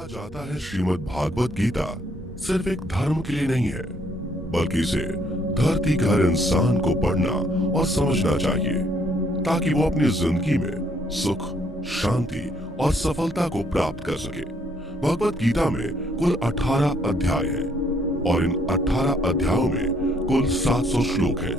कहा जाता है श्रीमद् भागवत गीता सिर्फ एक धर्म के लिए नहीं है, बल्कि इसे धरती के हर इंसान को पढ़ना और समझना चाहिए ताकि वो अपनी जिंदगी में सुख, शांति और सफलता को प्राप्त कर सके। भगवत गीता में कुल 18 अध्याय हैं और इन 18 अध्यायों में कुल 700 श्लोक हैं,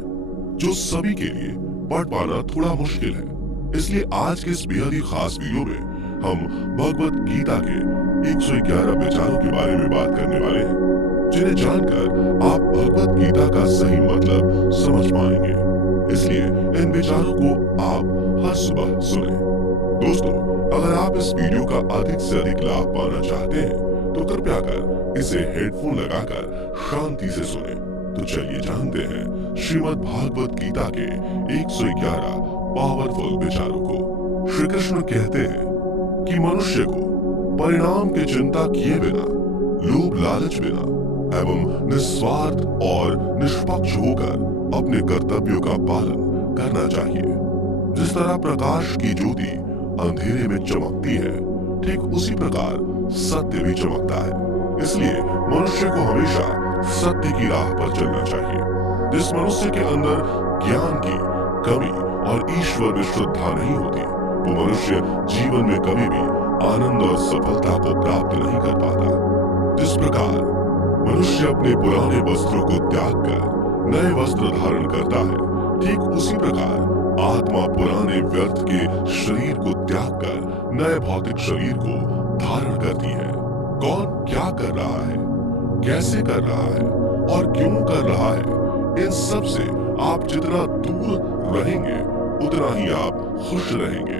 जो सभी के लिए पढ़ पाना थोड़ा मुश्किल है। इसलिए आज के इस बेहद ही खास वीडियो में हम भगवत गीता के 111 विचारों के बारे में बात करने वाले हैं, जिन्हें जानकर आप भगवत गीता का सही मतलब समझ पाएंगे। इसलिए इन विचारों को आप हर सुबह सुने। दोस्तों, अगर आप इस वीडियो का अधिक से अधिक लाभ पाना चाहते हैं तो कृपया कर इसे हेडफोन लगाकर शांति से सुने। तो चलिए जानते हैं श्रीमद् भागवत गीता के 111 पावरफुल विचारों को। श्री कृष्ण कहते हैं कि मनुष्य को परिणाम की चिंता किए बिना, लोभ लालच बिना एवं निस्वार्थ और निष्पक्ष होकर अपने कर्तव्यों का पालन करना चाहिए। जिस तरह प्रकाश की ज्योति अंधेरे में चमकती है, ठीक उसी प्रकार सत्य भी चमकता है। इसलिए मनुष्य को हमेशा सत्य की राह पर चलना चाहिए। जिस मनुष्य के अंदर ज्ञान की कमी और ईश्वर में श्रद्धा नहीं होती, वो मनुष्य जीवन में कभी भी आनंद और सफलता को प्राप्त नहीं कर पाता। जिस प्रकार मनुष्य अपने पुराने वस्त्रों को त्याग कर नए वस्त्र धारण करता है, ठीक उसी प्रकार आत्मा पुराने व्यर्थ के शरीर को त्याग कर नए भौतिक शरीर को धारण करती है। कौन क्या कर रहा है, कैसे कर रहा है और क्यों कर रहा है, इन सब से आप जितना दूर रहेंगे उतना ही आप खुश रहेंगे।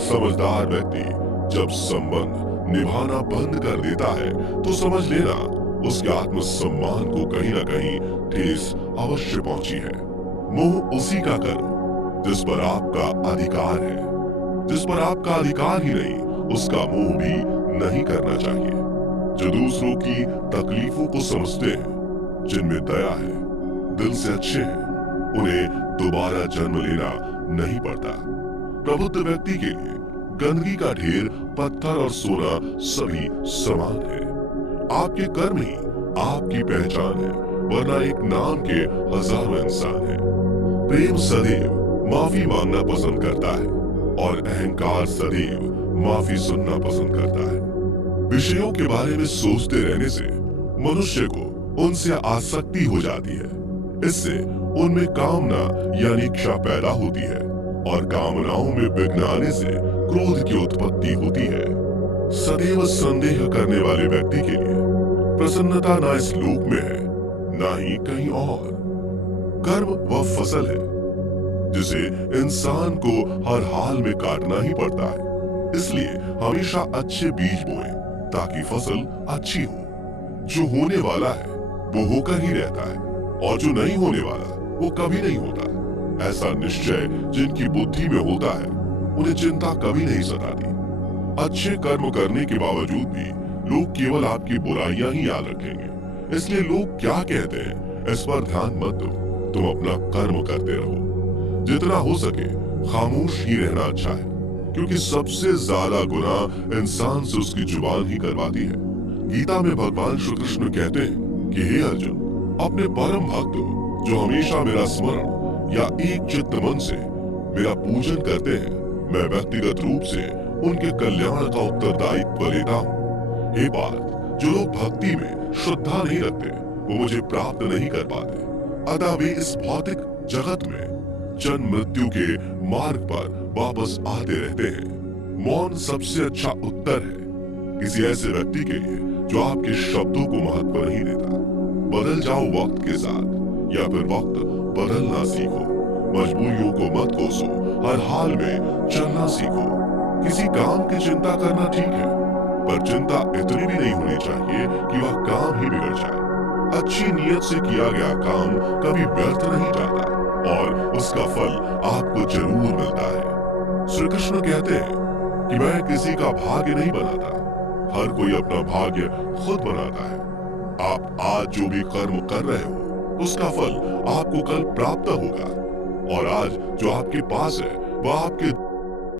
समझदार व्यक्ति जब संबंध निभाना बंद कर देता है तो समझ लेना उसके आत्मसम्मान को कहीं न कहीं ठेस अवश्य पहुंची है। मोह उसी का करो जिस पर आपका अधिकार है। जिस पर आपका अधिकार ही नहीं, उसका मोह भी नहीं करना चाहिए। जो दूसरों की तकलीफों को समझते हैं, जिनमें दया है, दिल से अच्छे हैं, उन्हें दोबारा जन्म लेना नहीं पड़ता। प्रबुद्ध व्यक्ति के लिए गंदगी का ढेर, पत्थर और सोना सभी समान है। आपके कर्म ही आपकी पहचान है, वरना एक नाम के हजारों इंसान हैं। प्रेम सदैव माफी मांगना पसंद करता है और अहंकार सदैव माफी सुनना पसंद करता है। विषयों के बारे में सोचते रहने से मनुष्य को उनसे आसक्ति हो जाती है। इससे उनमें कामना यानी इच्छा पैदा होती है और कामनाओं में विघ्न आने से क्रोध की उत्पत्ति होती है। सदैव संदेह करने वाले व्यक्ति के लिए प्रसन्नता ना इस लोक में है, ना ही कहीं और। कर्म वह फसल है जिसे इंसान को हर हाल में काटना ही पड़ता है। इसलिए हमेशा अच्छे बीज बोएं ताकि फसल अच्छी हो। जो होने वाला है वो होकर ही रहता है और जो नहीं होने वाला वो कभी नहीं होता। ऐसा निश्चय जिनकी बुद्धि में होता है, उन्हें चिंता कभी नहीं सताती। अच्छे कर्म करने के बावजूद भी लोग केवल आपकी बुराइयां ही याद रखेंगे। इसलिए लोग क्या कहते हैं इस पर ध्यान मत दो, तुम अपना कर्म करते रहो। जितना हो सके खामोश ही रहना अच्छा है, क्योंकि सबसे ज्यादा गुनाह इंसान से उसकी जुबान ही करवाती है। गीता में भगवान श्री कृष्ण कहते हैं कि हे अर्जुन, अपने परम भक्त जो हमेशा मेरा स्मरण या एक चित्त मन से मेरा पूजन करते हैं, मैं व्यक्तिगत रूप से उनके कल्याण का उत्तरदायित्व लेता हूँ। हे पार्थ, जो लोग भक्ति में श्रद्धा नहीं रखते वो मुझे प्राप्त नहीं कर पाते। अतः वे इस भौतिक जगत में जन्म मृत्यु के मार्ग पर वापस आते रहते हैं। मौन सबसे अच्छा उत्तर है किसी ऐसे व्यक्ति के लिए जो आपके शब्दों को महत्व नहीं देता। बदल जाओ वक्त के साथ, या फिर वक्त बदलना सीखो। मजबूरियों को मत कोसो, हर हाल में चलना सीखो। किसी काम की चिंता करना ठीक है, पर चिंता इतनी भी नहीं होनी चाहिए कि वह काम ही बिगड़ जाए। अच्छी नीयत से किया गया काम कभी व्यर्थ नहीं जाता और उसका फल आपको जरूर मिलता है। श्री कृष्ण कहते हैं कि मैं किसी का भाग्य नहीं बनाता, हर कोई अपना भाग्य खुद बनाता है। आप आज जो भी कर्म कर रहे हो उसका फल आपको कल प्राप्त होगा, और आज जो आपके पास है वह आपके